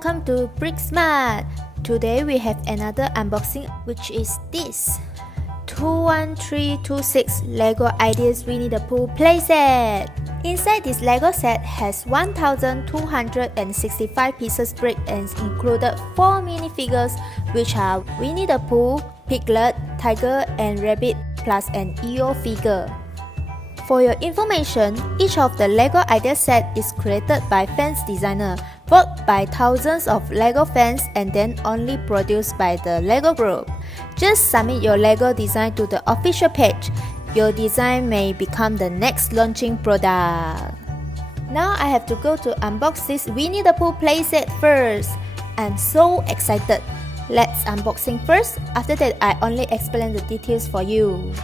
Welcome to Brick Smart. Today we have another unboxing, which is this 21326 Lego Ideas Winnie the Pooh playset. Inside this Lego set has 1265 pieces brick and included 4 minifigures, which are Winnie the Pooh, Piglet, Tiger and Rabbit, plus an EO figure. For your information, each of the Lego Idea set is created by fans designer, worked by thousands of Lego fans and then only produced by the Lego group. Just submit your Lego design to the official page. Your design may become the next launching product. Now I have to go to unbox this Winnie the Pooh playset first. I'm so excited. Let's unboxing first. After that, I only explain the details for you.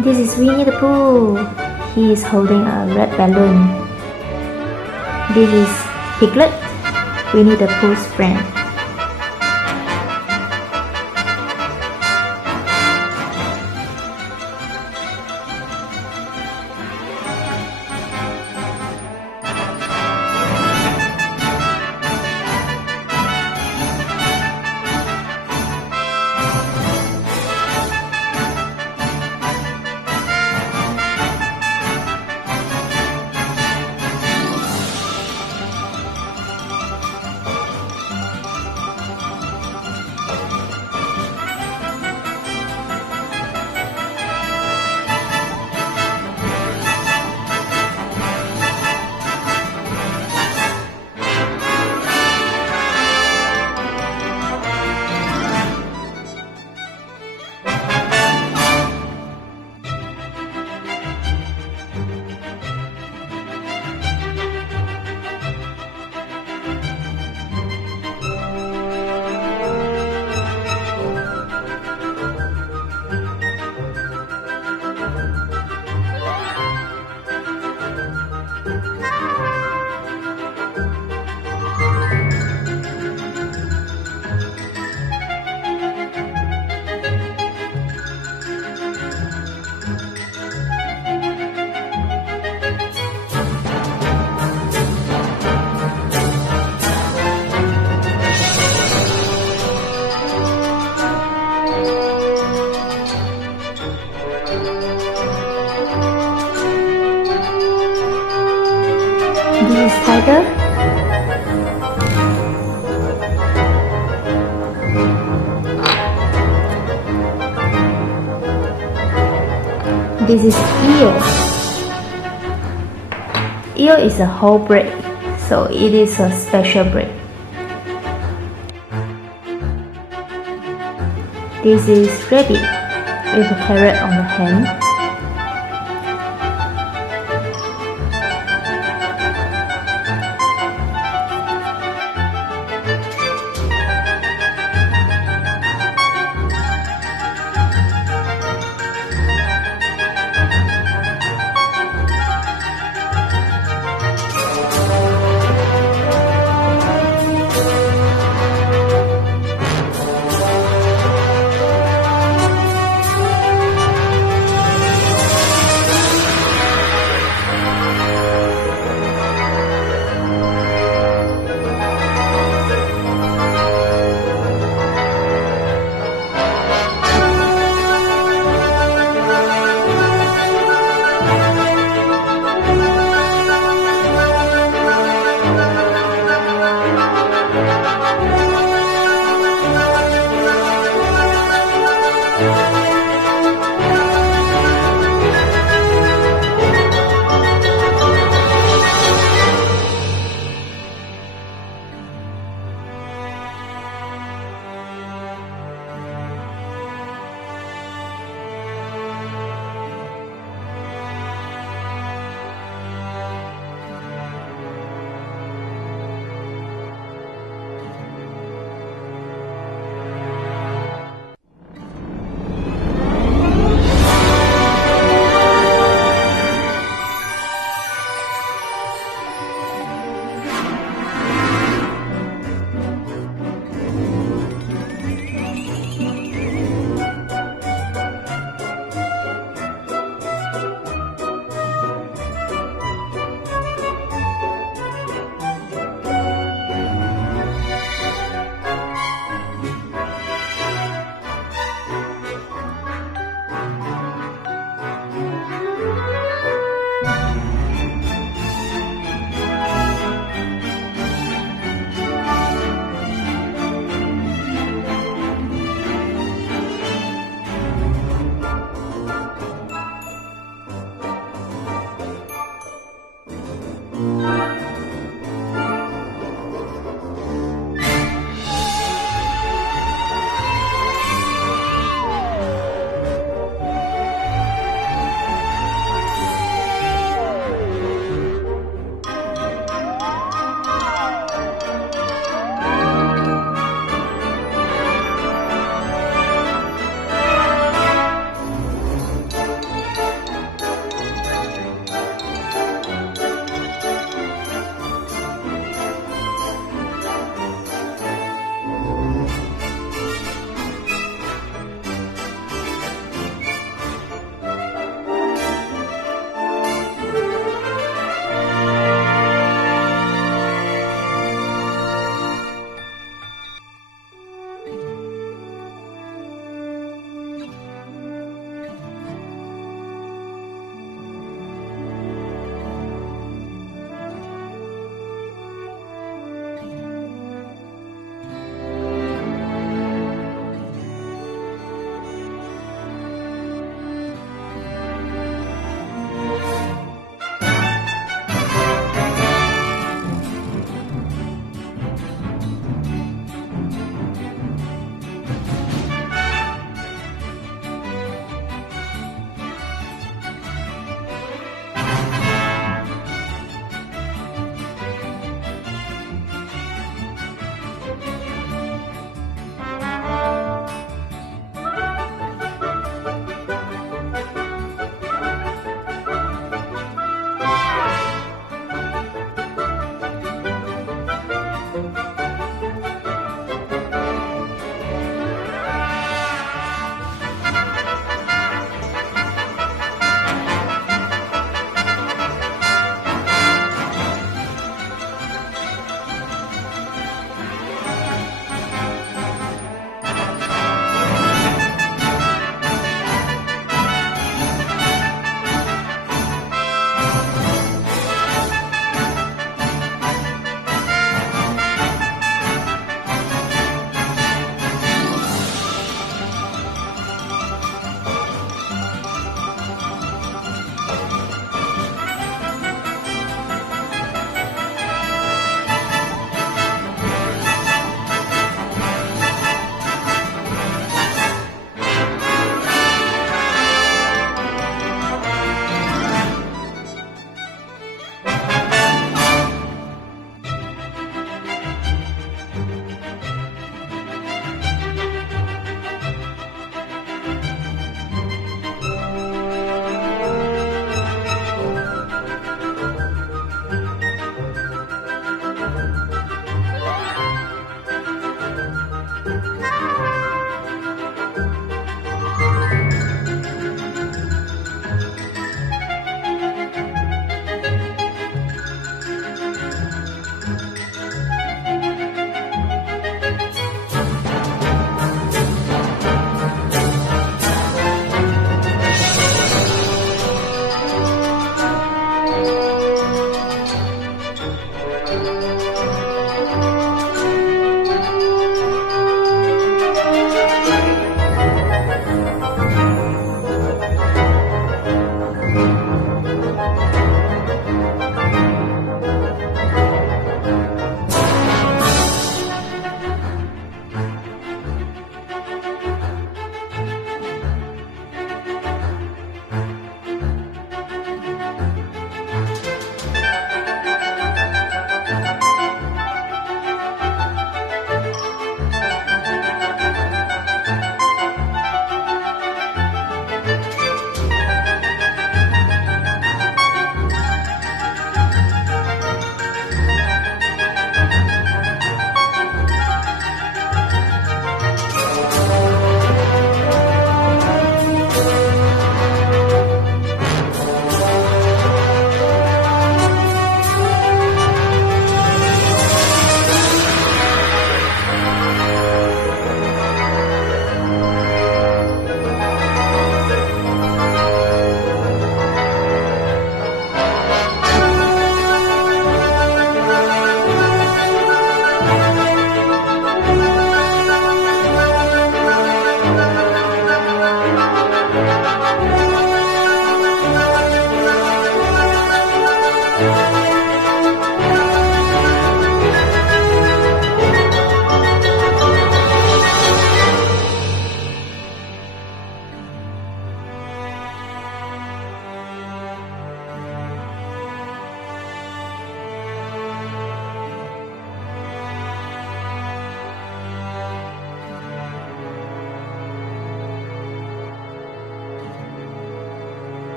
This is Winnie the Pooh. He is holding a red balloon. This is Piglet, Winnie the Pooh's friend. This is Tiger. This is EO. EO is a whole brick, so it is a special brick. This is Rabbit with a carrot on the hand.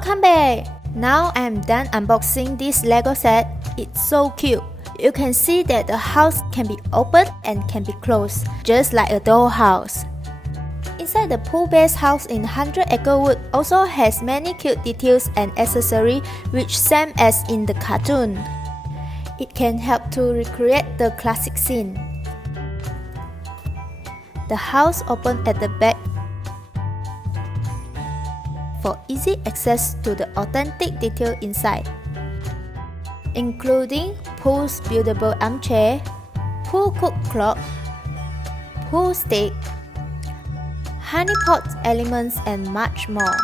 Welcome back! Now I'm done unboxing this Lego set. It's so cute. You can see that the house can be opened and can be closed, just like a dollhouse. Inside the Pooh Bear's house in 100 Acre Wood also has many cute details and accessories which same as in the cartoon. It can help to recreate the classic scene. The house opens at the back for easy access to the authentic detail inside, including Pooh's buildable armchair, Pooh cook clock, Pooh stick, honey pot elements and much more.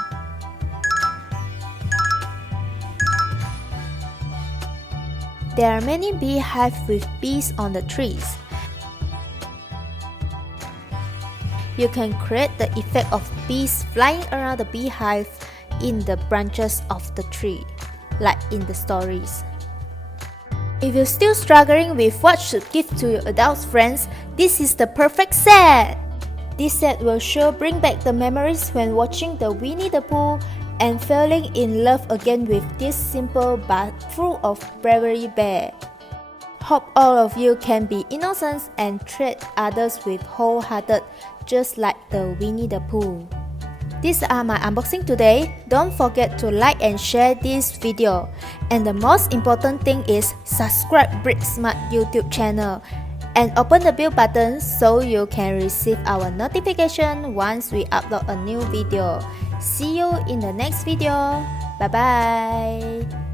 There are many beehives with bees on the trees. You can create the effect of bees flying around the beehive in the branches of the tree, like in the stories. If you're still struggling with what to give to your adult friends, this is the perfect set! This set will sure bring back the memories when watching the Winnie the Pooh and falling in love again with this simple but full of bravery bear. Hope all of you can be innocent and treat others with wholehearted, just like the Winnie the Pooh. These are my unboxing today. Don't forget to like and share this video. And the most important thing is subscribe Brick Smart YouTube channel and open the bell button so you can receive our notification once we upload a new video. See you in the next video. Bye bye.